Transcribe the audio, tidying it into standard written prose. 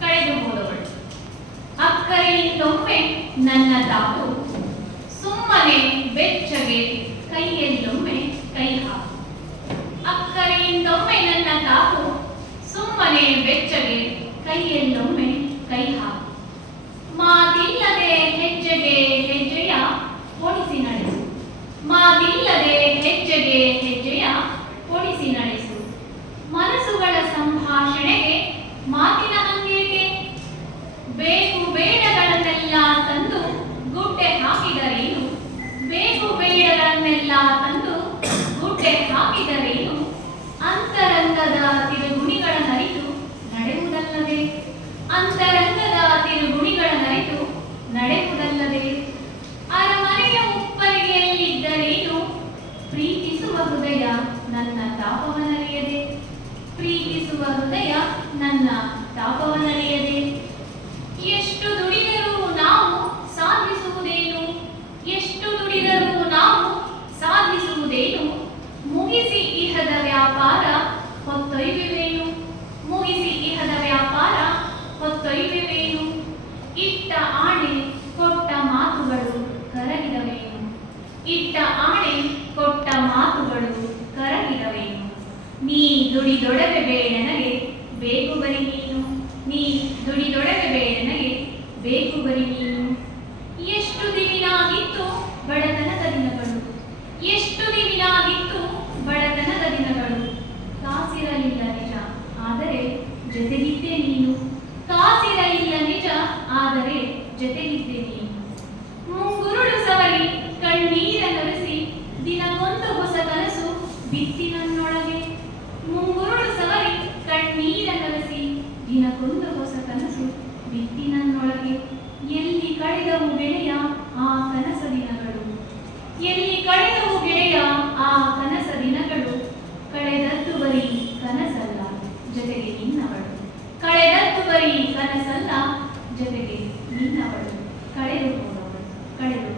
ಕಳೆದು ಹೋದವಳು. ಅಕ್ಕರೆಯಿಂದೊಮ್ಮೆ ನನ್ನ ತಾವು, ಸುಮ್ಮನೆ ಬೆಚ್ಚಗೆ ಕೈಯಲ್ಲೊಮ್ಮೆ ಕೈ ಹಾಕು. ಅಕ್ಕರೆಯಿಂದೊಮ್ಮೆ ನನ್ನ ತಾವು, ಸುಮ್ಮನೆ ಬೆಚ್ಚಗೆ ಕೈಯಲ್ಲೊಮ್ಮೆ ಕೈ ಹಾಕು. ಮಾತಿಲ್ಲದೆ ಹೆಜ್ಜೆಗೆ ಹೆಜ್ಜೆಯ ಓಡಿಸಿ ನಡೆಸು. ಮಾತಿಲ್ಲದೆ ಹೆಜ್ಜೆಗೆ ಹೆಜ್ಜೆಯ ಓಡಿಸಿ ನಡೆಸು. ಮನಸ್ಸುಗಳ ಸಂಭಾಷಣೆಗೆ ಮಾತಿನ ಹಂಗೇಕೆ? ಬೇಕು ಬೇಡಗಳನ್ನೆಲ್ಲ ತಂದು ಗುಡ್ಡೆ ಹಾಕಿದರೇನು? ಬೇಕು ಬೇಡಗಳನ್ನೆಲ್ಲ ತಂದು ಗುಡ್ಡೆ ಹಾಕಿದರೇನು? ಅಂತರಂಗದ ತಿರುಗುಣಿಗಳ ನರಿತು ನಡೆಯುವುದಲ್ಲದೆ, ಅಂತರಂಗದ ತಿರುಗುಣಿಗಳ ನರಿತು ನಡೆಯುವುದಲ್ಲದೆ. ಅರಮನೆಯ ಉಪ್ಪರಿಗೆಯಲ್ಲಿದ್ದರೇನು? ಪ್ರೀತಿಸುವ ಹೃದಯ ನನ್ನ ತಾಪವನರಿಯದೆ, ಪ್ರೀತಿಸುವ ಹೃದಯ ನನ್ನ ತಾಪವನರಿಯದೆ. ಎಷ್ಟು ದುಡಿದರೂ ನಾವು ಸಾಧಿಸುವುದೇನು? ಎಷ್ಟು ದುಡಿದರೂ ನಾವು ಸಾಧಿಸುವುದೇನು? ಮುಗಿಸಿ ಇಹದ ವ್ಯಾಪಾರ ಹೊತ್ತೊಯ್ಯುವೆವೇನು? ಮುಗಿಸಿ ಇಹದ ವ್ಯಾಪಾರ ಹೊತ್ತೊಯ್ಯುವೆವೇನು? ಇಟ್ಟ ಆಣೆ ಕೊಟ್ಟ ಮಾತುಗಳು ಕರಗಿದವೇನು? ಇಟ್ಟ ಆಣೆ ಕೊಟ್ಟ ಮಾತುಗಳು ಕರಗಿದವೇನು? ನೀ ದುಡಿದೊಡವೆ ಬೇಡನಗೆ ಬೇಕು ಬರಿ ನೀನು. ನೀ ದುಡಿದೊಡವೆ ಬೇಡನಗೆ ಬೇಕು ಬರಿ ನೀನು. ಎಷ್ಟು ದಿವಿನಾಗಿತ್ತು ಬಡತನದ ದಿನಗಳು, ಎಷ್ಟು ದಿವಿನಾಗಿತ್ತು ಬಡತನದ ದಿನಗಳು. ಕಾಸಿರಲಿಲ್ಲ ನಿಜ, ಆದರೆ ಜೊತೆಗಿದ್ದೆ ನೀನು. ಕಾಸಿರಲಿಲ್ಲ ನಿಜ, ಆದರೆ ಜೊತೆಗಿದ್ದೆ ನೀನು. ಮುಂಗುರುಳು ಸವರಿ ಕಣ್ಣೀರನ್ನೊರೆಸಿ ದಿನಕ್ಕೊಂದು ಹೊಸ ಕನಸು ಬಿತ್ತಿ ನನ್ನೊಳಗೆ. ಮುಂಗುರುಳು ಸವರಿ ಕಣ್ಣೀರನ್ನೊರೆಸಿ ದಿನಕ್ಕೊಂದು ಹೊಸ ಕನಸು ಬಿತ್ತಿ ನನ್ನೊಳಗೆ. ಎಲ್ಲಿ ಕಳೆದವು ಗೆಳೆಯ ಆ ಕನಸ ದಿನಗಳು? ಎಲ್ಲಿ ಕಳೆದವು ಗೆಳೆಯ ಆ ಕನಸ ದಿನಗಳು? ಕಳೆದದ್ದು ಬರೀ ಕನಸಲ್ಲ, ಜೊತೆಗೆ ನಿನ್ನವಳು. ಕಳೆದದ್ದು ಬರೀ ಕನಸಲ್ಲ, ಜೊತೆಗೆ ನಿನ್ನವಳು. ಕಳೆದು ಹೋದವಳು, ಕಳೆದು